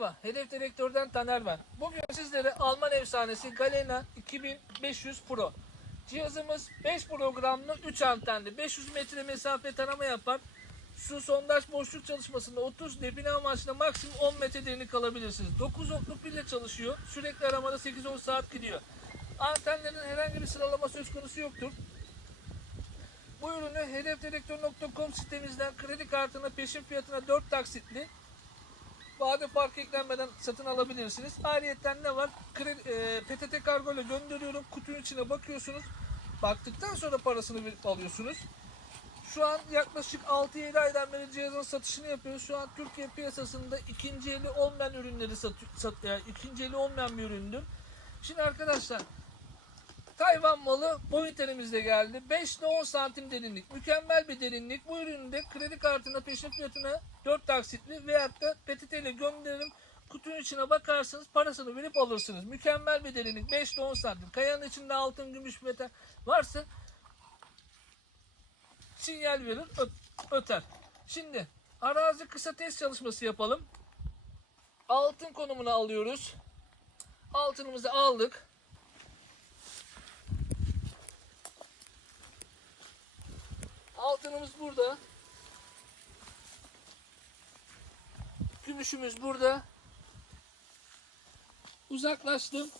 Merhaba, Hedef Direktör'den Taner ben. Bugün sizlere Alman efsanesi Galena 2500 Pro. Cihazımız 5 programlı 3 antenli 500 metre mesafe tarama yapar. Su sondaj boşluk çalışmasında 30 define amaçlı maksimum 10 metre derinlik alabilirsiniz. 9 okluk pille çalışıyor. Sürekli aramada 8-10 saat gidiyor. Antenlerin herhangi bir sıralama söz konusu yoktur. Bu ürünü hedefdirektör.com sitemizden kredi kartına peşin fiyatına 4 taksitli vade farkı eklenmeden satın alabilirsiniz. Ayrıca ne var? Kredi, e, PTT kargo ile gönderiyorum. Kutunun içine bakıyorsunuz. Baktıktan sonra parasını verip alıyorsunuz. Şu an yaklaşık 6-7 aydan beri cihazın satışını yapıyoruz. Şu an Türkiye piyasasında ikinci eli olmayan ürünleri satıyor. Sat, yani ikinci eli olmayan bir üründür. Şimdi arkadaşlar Tayvan malı boyutlarımızda geldi. 5 ile 10 santim derinlik. Mükemmel bir derinlik. Bu ürünü de kredi kartına peşin fiyatına 4 taksitli veyahut da PTT ile gönderirim. Kutunun içine bakarsınız parasını verip alırsınız. Mükemmel bir derinlik. 5 ile 10 santim. Kayanın içinde altın, gümüş, metal varsa sinyal verir, öter. Şimdi arazi kısa test çalışması yapalım. Altın konumunu alıyoruz. Altınımızı aldık. Altınımız burada. Gümüşümüz burada. Uzaklaştım.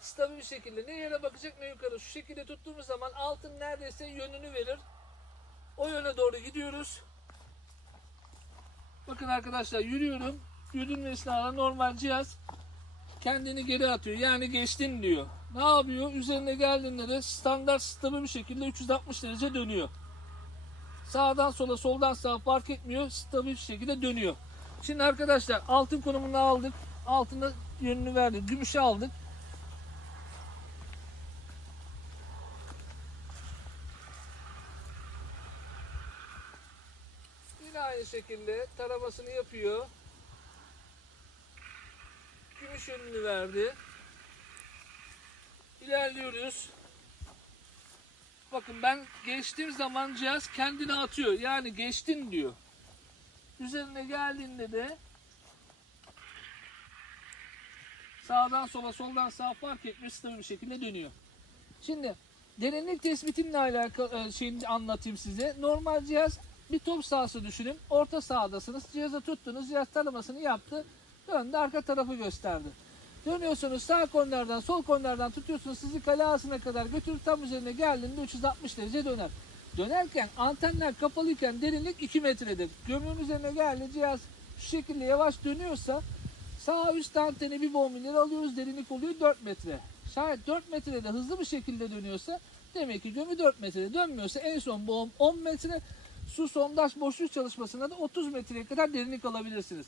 Stabil bir şekilde ne yere bakacak ne yukarı. Şu şekilde tuttuğumuz zaman altın neredeyse yönünü verir. O yöne doğru gidiyoruz. Bakın arkadaşlar yürüyorum. Yürüdüğüm esnada normal cihaz kendini geri atıyor. Yani geçtin diyor. Ne yapıyor? Üzerine geldiğinde de standart stabil bir şekilde 360 derece dönüyor. Sağdan sola soldan sağa fark etmiyor. Stabil bir şekilde dönüyor. Şimdi arkadaşlar altın konumunu aldık. Altında yönünü verdik. Gümüşü aldık. Yine aynı şekilde taramasını yapıyor. Gümüş yönünü verdi. İlerliyoruz. Bakın ben geçtiğim zaman cihaz kendini atıyor. Yani geçtin diyor. Üzerine geldiğinde de sağdan sola soldan sağa fark etmiyor. Stabil bir şekilde dönüyor. Şimdi derinlik tespitimle alakalı e, şeyini anlatayım size. Normal cihaz bir top sahası düşünün. Orta sahadasınız. Cihazı tuttunuz. Cihaz taramasını yaptı. Döndü arka tarafı gösterdi. Dönüyorsunuz sağ kornerden sol kornerden tutuyorsunuz sizi kale ağasına kadar götürür tam üzerine geldiğinde 360 derece döner. Dönerken antenler kapalıyken derinlik 2 metredir. Gömleğin üzerine geldi cihaz şu şekilde yavaş dönüyorsa sağ üst anteni bir bombileri alıyoruz derinlik oluyor 4 metre. Şayet 4 metrede hızlı bir şekilde dönüyorsa demek ki gömü 4 metrede dönmüyorsa en son boğum 10 metre su sondaj boşluk çalışmasında da 30 metreye kadar derinlik alabilirsiniz.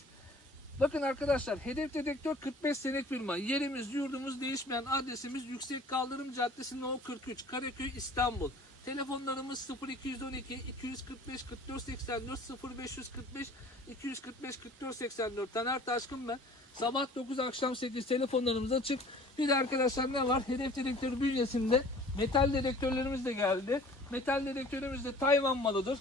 Bakın arkadaşlar hedef dedektör 45 senelik firma. Yerimiz yurdumuz değişmeyen adresimiz Yüksek Kaldırım Caddesi No 43 Karaköy İstanbul. Telefonlarımız 0212 245 44 84 0545 245 44 84 Taner Taşkın ben. Sabah 9 akşam 8 telefonlarımız açık. Bir de arkadaşlar ne var? Hedef dedektörü bünyesinde metal dedektörlerimiz de geldi. Metal dedektörümüz de Tayvan malıdır.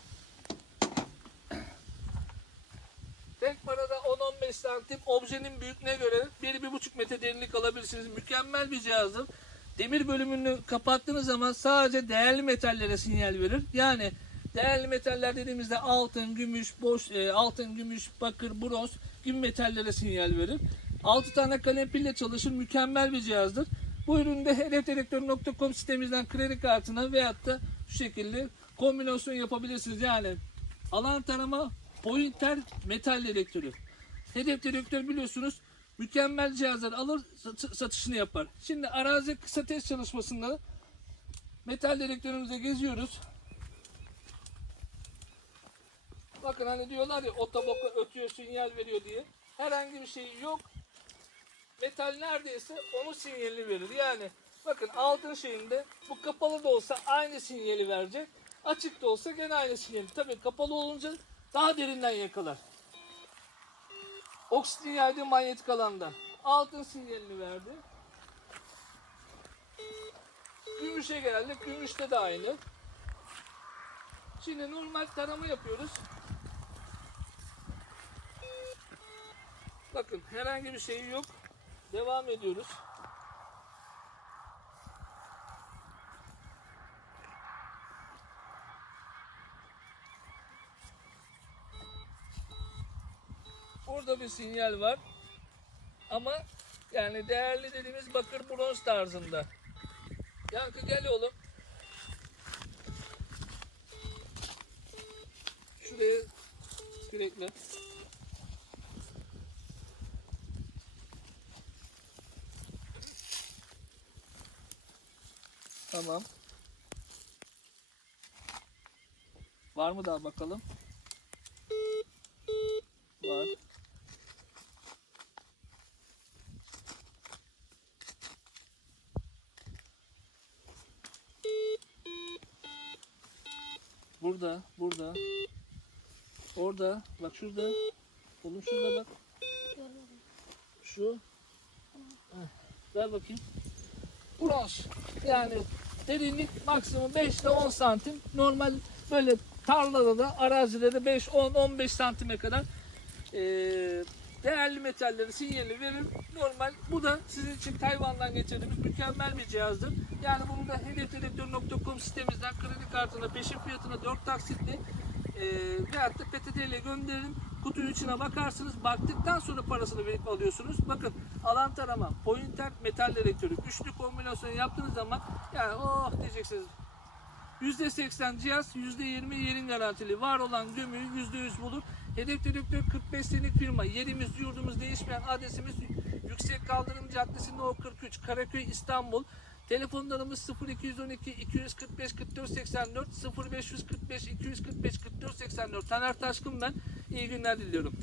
10-15 santim objenin büyüklüğüne göre 1-1,5 metre derinlik alabilirsiniz. Mükemmel bir cihazdır. Demir bölümünü kapattığınız zaman sadece değerli metallere sinyal verir. Yani değerli metaller dediğimizde altın, gümüş, boş, e, altın, gümüş, bakır, bronz gibi metallere sinyal verir. 6 tane kalem pille çalışır. Mükemmel bir cihazdır. Bu ürünü de hedefdirektör.com sitemizden kredi kartına veyahut da şu şekilde kombinasyon yapabilirsiniz. Yani alan tarama pointer metal dedektörü. Hedef dedektör biliyorsunuz mükemmel cihazlar alır sat- satışını yapar. Şimdi arazi kısa test çalışmasında metal dedektörümüzde geziyoruz. Bakın hani diyorlar ya otoboka ötüyor sinyal veriyor diye. Herhangi bir şey yok. Metal neredeyse onun sinyalini verir. Yani bakın altın şeyinde bu kapalı da olsa aynı sinyali verecek. Açık da olsa gene aynı sinyali. Tabii kapalı olunca daha derinden yakalar. Oksijen yaydı manyetik alanda. Altın sinyalini verdi. Gümüşe geldik. Gümüşte de aynı. Şimdi normal tarama yapıyoruz. Bakın herhangi bir şey yok. Devam ediyoruz. Burada bir sinyal var. Ama yani değerli dediğimiz bakır bronz tarzında. Yankı gel oğlum. Şuraya kürekle. Tamam. Var mı daha bakalım? Var. Burada, burada. Orada, bak şurada. Oğlum şurada bak. Şu. Heh, ver bakayım. Bronz. Yani derinlik maksimum 5 ile 10 santim. Normal böyle tarlada da arazide de 5, 10, 15 santime kadar eee, değerli metalleri sinyali verir. Normal. Bu da sizin için Tayvan'dan getirdiğimiz mükemmel bir cihazdır. Yani bunu da hedefdedektör.com sitemizden kredi kartına peşin fiyatına 4 taksitli eee veyahut da PTT ile gönderirim. Kutunun içine bakarsınız. Baktıktan sonra parasını verip alıyorsunuz. Bakın alan tarama, pointer, metal dedektörü. Üçlü kombinasyonu yaptığınız zaman yani oh diyeceksiniz. %80 cihaz, %20 yerin garantili. Var olan gömüyü %100 bulur. Hedef dedektör 45 senelik firma. Yerimiz, yurdumuz değişmeyen adresimiz Yüksek Kaldırım Caddesi No 43 Karaköy İstanbul. Telefonlarımız 0212 245 44 84 0545 245 44 84. Taner Taşkın ben. İyi günler diliyorum.